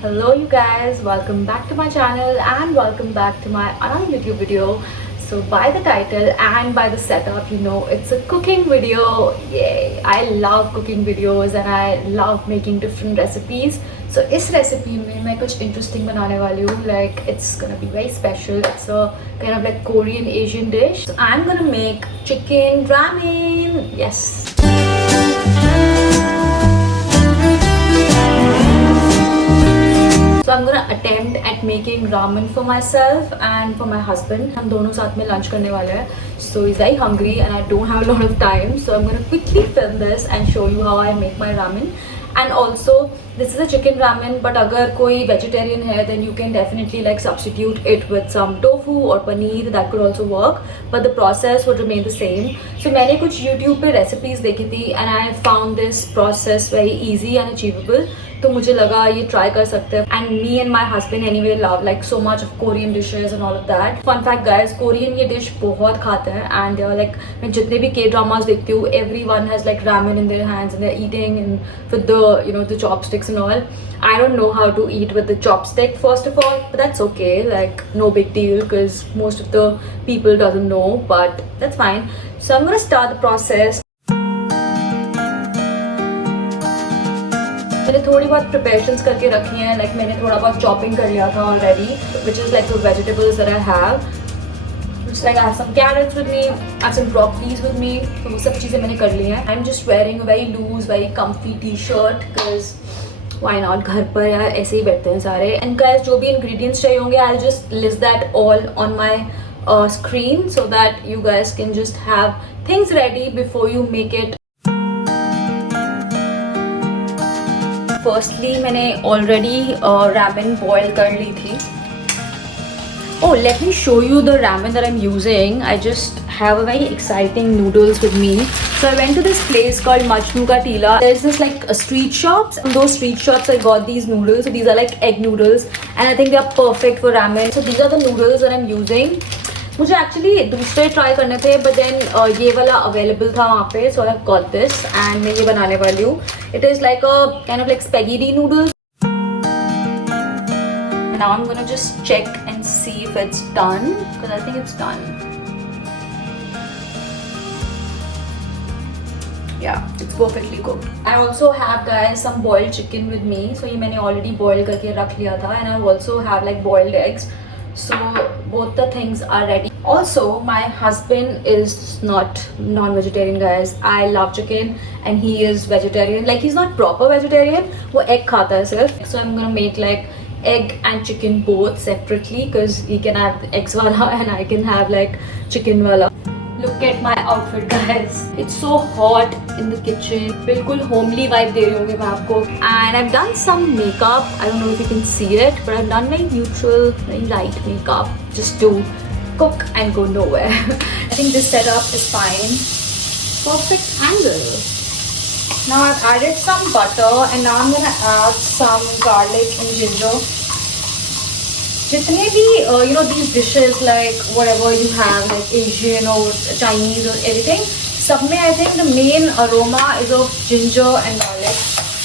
Hello you guys, welcome back to my channel and welcome back to my another YouTube video. So by the title and by the setup, you know it's a cooking video. Yay! I love cooking videos and I love making different recipes. So इस recipe में मैं कुछ interesting बनाने वाली हूँ. Like it's gonna be very special. It's a kind of like Korean Asian dish. So I'm gonna make chicken ramen. Yes. So I'm gonna attempt at making ramen for myself and for my husband. हम दोनों साथ में lunch करने वाले हैं. So he's very hungry and I don't have a lot of time. So I'm gonna quickly film this and show you how I make my ramen. And also this is a chicken ramen, but अगर कोई vegetarian है then you can definitely like substitute it with some tofu or paneer. That could also work, but the process would remain the same. So मैंने कुछ YouTube पे recipes देखी थी and I found this process very easy and achievable. तो मुझे लगा ये try कर सकते हैं. And me and my husband anyway love like so much of Korean dishes and all of that. Fun fact guys, Korean ये dish बहुत खाते हैं एंड लाइक मैं जितने भी के ड्रामाज देखती हूँ, every one has like ramen in their hands and they're eating and with the the chopsticks and all. I don't know how to eat with the chopstick first of all, but that's okay, like no big deal because most of the people doesn't know, but that's fine. So I'm gonna start the process. मैंने थोड़ी बहुत preparations करके रखी हैं. Like मैंने थोड़ा बहुत chopping कर लिया था already, which is like the vegetables that I have. Just like I have some carrots with me, I have some broccolis with me. तो वो सब चीज़ें मैंने कर ली हैं. I'm just wearing a very loose, very comfy t-shirt because why not? घर पर यार ऐसे ही बैठते हैं सारे. And guys, जो भी ingredients चाहिए होंगे, I'll just list that all on my screen so that you guys can just have things ready before you make it. Firstly मैंने ऑलरेडी ramen बॉयल कर ली थी. Oh, let me show you the ramen that I'm using. I just have a very exciting noodles with me. So I went to this place called Majnu Ka Tila. There's this like street shops. In those street shops I got these noodles. So these are like egg noodles and I think they are perfect for ramen. So these are the noodles that I'm using. मुझे actually दूसरे try करने थे but then ये वाला available था वहाँ पे. So I got this and मैं ये बनाने वाली हूँ. It is like a kind of like spaghetti noodles. Now I am gonna just check and see if it's done because I think it's done. Yeah, it's perfectly cooked. I also have guys some boiled chicken with me. So ये मैंने already boil करके रख लिया था and I also have like boiled eggs. So both the things are ready. Also my husband is not non-vegetarian guys. I love chicken and he is vegetarian. Like he's not proper vegetarian, वो egg खाता है सिर्फ. So I'm gonna make like egg and chicken both separately because he can have eggs wala and I can have like chicken wala. Look at my outfit guys. It's so hot in the kitchen. बिल्कुल homely vibe दे रही हूँ मैं आपको. And I've done some makeup. I don't know if you can see it, but I've done very neutral, very light makeup just to cook and go nowhere. I think this setup is fine. Perfect angle. Now I've added some butter and now I'm gonna add some garlic and ginger. जितने भी these dishes like whatever you have like Asian or Chinese or everything, सब में I think the main aroma is of ginger and garlic.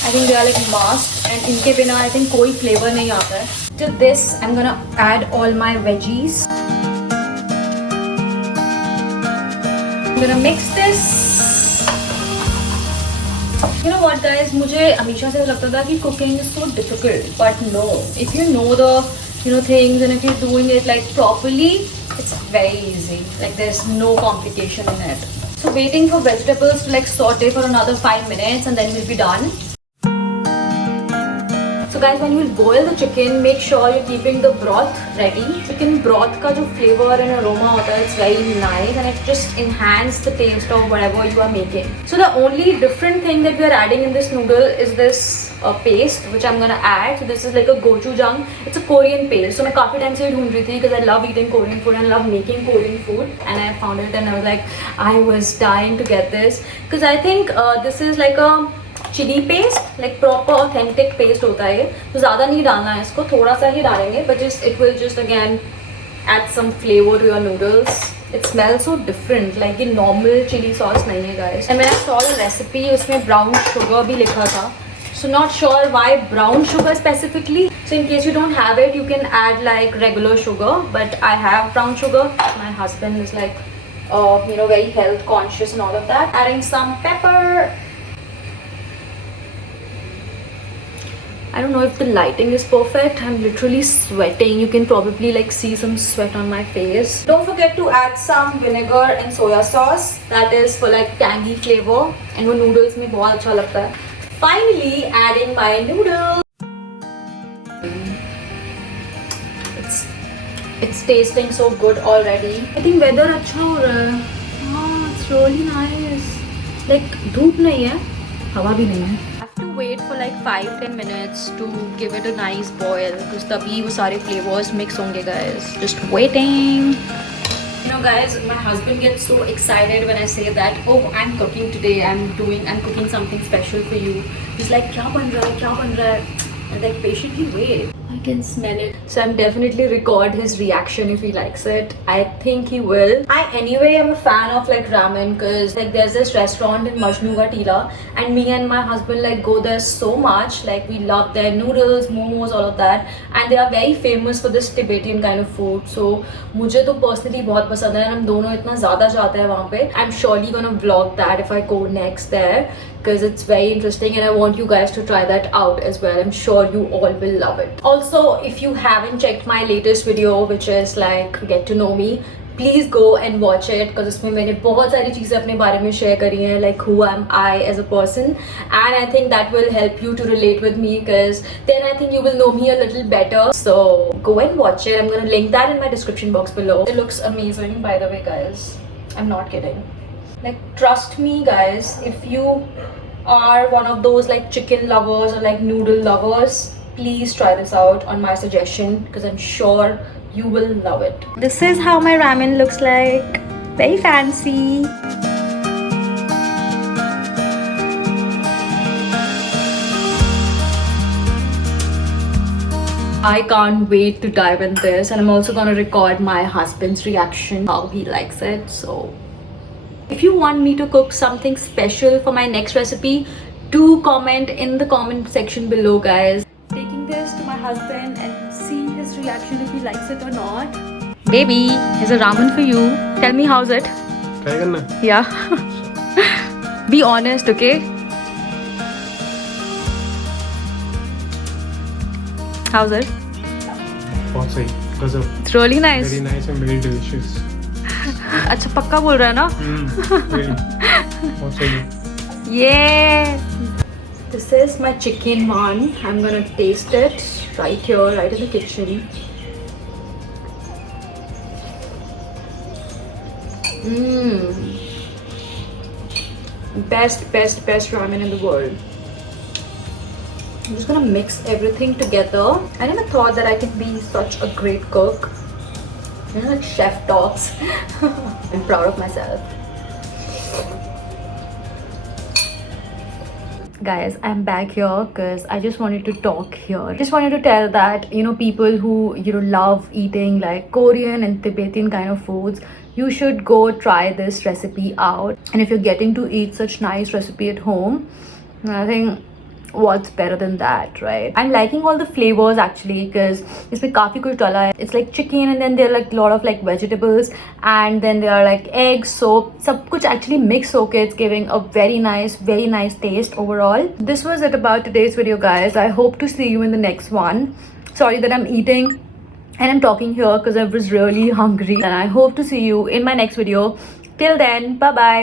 I think they are like must and इनके बिना I think कोई flavor नहीं आता है. To this I'm gonna add all my veggies. I'm gonna mix this. You know what guys, मुझे हमेशा से लगता था कि cooking is so difficult, but no, if you know the things and if you're doing it like properly, it's very easy. Like there's no complication in it. So waiting for vegetables to like saute for another 5 minutes and then we'll be done. So guys, when you boil the chicken, make sure you're keeping the broth ready. Chicken broth का जो flavor and aroma होता है, it's very nice and it just enhances the taste of whatever you are making. So the only different thing that we are adding in this noodle is this paste which I'm gonna add. So this is like a gochujang. It's a Korean paste. So मैं काफी time से ढूंढ रही थी because I love eating Korean food and love making Korean food, and I found it and I was like, I was dying to get this because I think this is like a chilli paste, like proper authentic paste होता है. तो ज़्यादा नहीं डालना है इसको, थोड़ा सा ही डालेंगे but just it will just again add some flavour to your noodles. It smells so different, like ये नॉर्मल चिली सॉस नहीं है गाइस. एंड मैंने सॉ द रेसिपी, उसमें ब्राउन शुगर भी लिखा था. So not sure why brown sugar specifically. So in case you don't have it, you can add like regular sugar. But I have brown sugar. My husband is like, very health conscious and all of that. Adding some pepper. I don't know if the lighting is perfect. I'm literally sweating. You can probably like see some sweat on my face. Don't forget to add some vinegar and soya sauce. That is for like tangy flavor. And वो noodles में बहुत अच्छा लगता है. Finally, adding my noodles. It's tasting so good already. I think weather अच्छा हो रहा है. It's really nice. Like धूप नहीं है, हवा भी नहीं है. Wait for like 5-10 minutes to give it a nice boil because तभी वो सारे flavors mix होंगे guys. Just waiting. Guys, my husband gets so excited when I say that, oh, I'm cooking today, I'm cooking something special for you. He's like, क्या बन रहा है? And like patiently wait. I can smell it. So I'm definitely record his reaction if he likes it. I think he will. I anyway am a fan of like ramen because like there's this restaurant in Majnu Ka Tila and me and my husband like go there so much. Like we love their noodles, momos, all of that. And they are very famous for this Tibetan kind of food. So मुझे तो personally बहुत पसंद है. हम दोनों इतना ज़्यादा जाते हैं वहाँ पे. I'm surely gonna vlog that if I go next there. Because it's very interesting and I want you guys to try that out as well. I'm sure you all will love it. Also, if you haven't checked my latest video, which is like get to know me, please go and watch it because उसमें मैंने बहुत सारी चीज़ें अपने बारे में share करी हैं, like who am I as a person, and I think that will help you to relate with me because then I think you will know me a little better. So go and watch it. I'm gonna link that in my description box below. It looks amazing, by the way, guys. I'm not kidding. Like trust me guys, if you are one of those like chicken lovers or like noodle lovers, please try this out on my suggestion because I'm sure you will love it. This is how my ramen looks like. Very fancy. I can't wait to dive in this, and I'm also gonna record my husband's reaction, how he likes it. So if you want me to cook something special for my next recipe, do comment in the comment section below, guys. Taking this to my husband and seeing his reaction if he likes it or not. Baby, here's a ramen for you. Tell me how's it? Try karna? Yeah. Be honest, okay? How's it? बहुत सही. गजब. It's really nice. Very nice and very delicious. अच्छा पक्का बोल रहा है ना? बहुत सही. Yeah. This is my chicken one. I'm gonna taste it right here, right in the kitchen. Best ramen in the world. I'm just gonna mix everything together. I never thought that I could be such a great cook. You know, like chef talks. I'm proud of myself. Guys, I'm back here because I just wanted to talk here. Just wanted to tell that, people who, love eating like Korean and Tibetan kind of foods, you should go try this recipe out. And if you're getting to eat such nice recipe at home, I think what's better than that, right? I'm liking all the flavors actually because इसमें काफी कुछ डाला है. It's like chicken and then there are like a lot of like vegetables and then there are like eggs. So सब कुछ actually mix होके it's giving a very nice taste overall. This was it about today's video, guys. I hope to see you in the next one. Sorry that I'm eating and I'm talking here because I was really hungry, and I hope to see you in my next video. Till then, bye bye.